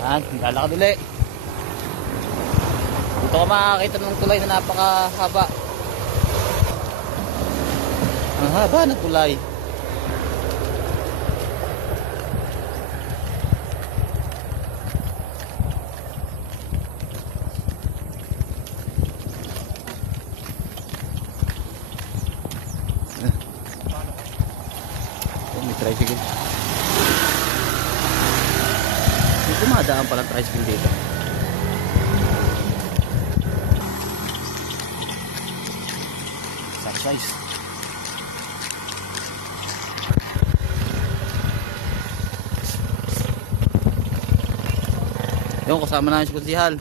Yan, lalakad ulit. Dito ka makakita ng tulay na napakahaba. Ang haba ng tulay. May tricycle. May dumadaan palang tricycle dito. Size. Yung kasama namin si Kunsihal.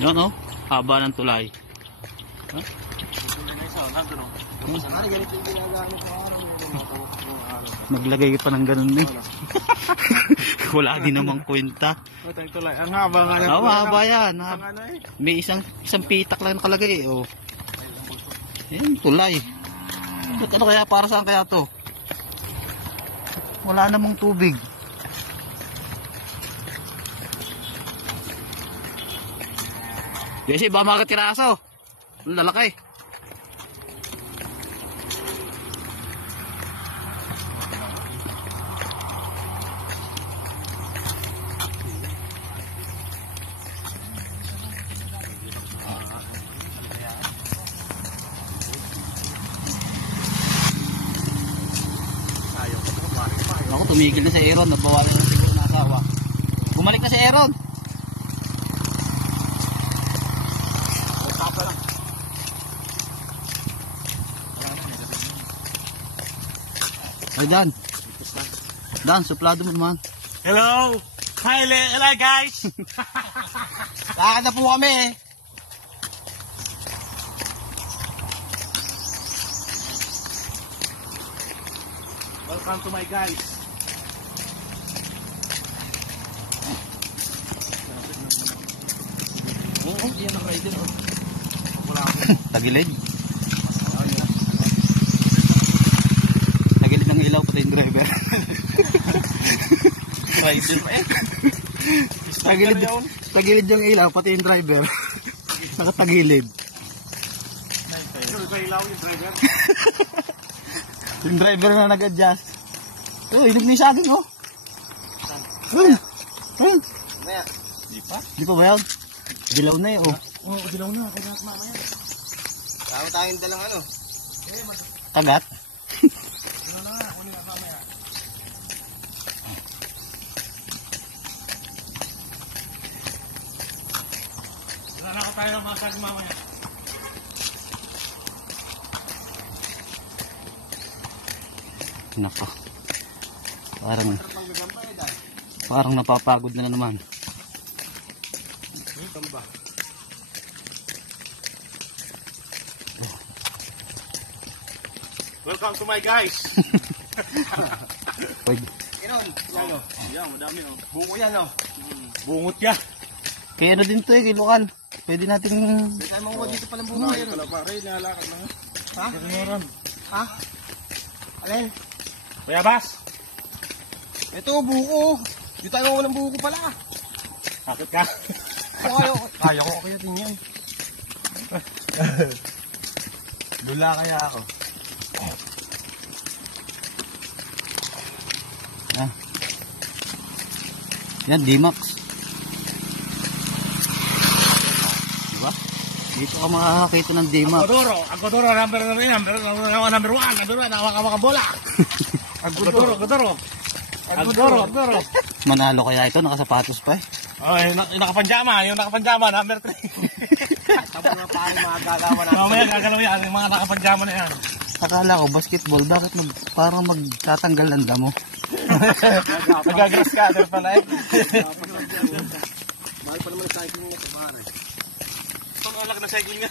Yan o, haba ng tulay. Huh? Maglagay pa ng ganun eh. Wala din namang kwenta. Ang haba nga yan. Oo, haba yan. May isang pitak lang nakalagay eh. Oh. Yan, tulay. Ano kaya, para saan kaya to? Wala namang tubig. Kasi ba mga katiraso? Ang lalaki. Ako tumigil na si Aaron. Nabawaran na siguro na asawa. Bumalik na si Aaron. Ay, Dan, suplado mo naman. Hello! Hello guys! Lakad na po kami eh. Welcome to my guys. Oo, yan ang rider. Tagilid. Tagilid ng ilaw pati yung driver. Rider eh. Tagilid yung ilaw pati yung driver. Nakatagilid. Ilaw yung driver. Yung driver na nag-adjust. Oh, hinog na yung saging oh. Ayun. Ayun. Di pa ba yun? Dilaw na yun oh. Oo, dilaw na. Kaya mamaya. Tama tayong dalang ano. Tagat. Wala na tayo mga saging mamaya. Nako. Parang napapagod na naman. Welcome to my guys. Inon, yan o. Yan, madami o. Buko yan o. Bungot ya. Kaya ano din to eh, kilukan. Pwede natin... May tayo makuha dito palang buko ngayon. Wala pare, nahalakad lang. Ha? Ha? Alin? Bayabas. Ito, buko. Dito tayo makuha ng buko pala. Akit ka. Kaya ko kayo din yan. Dula kaya ako. Ah. Yan, D-Max. Diba? Dito ka makakakita ng D-Max. Agudoro, number 1. Agudoro, nawaka bola. Agudoro. Manalo kaya ito, nakasapatos pa eh. Oh, yung nakapanjama, number 3. Tama na paano mga galawan natin. Mamaya gagalaw yan, yung mga nakapanjama na yan. Akala ko, basketball, bakit parang magtatanggal ang damo? Nagagrass ka, pala eh. Mahal pa naman cycling mo ito, pare. Pang-alak na cycle nga.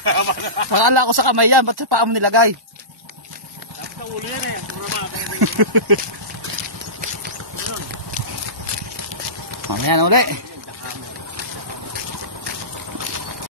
Pakala ko sa kamay yan, ba't sa paa mo nilagay? Tapos sa ulo yan eh. Pura mga kaya. Mamaya na uli.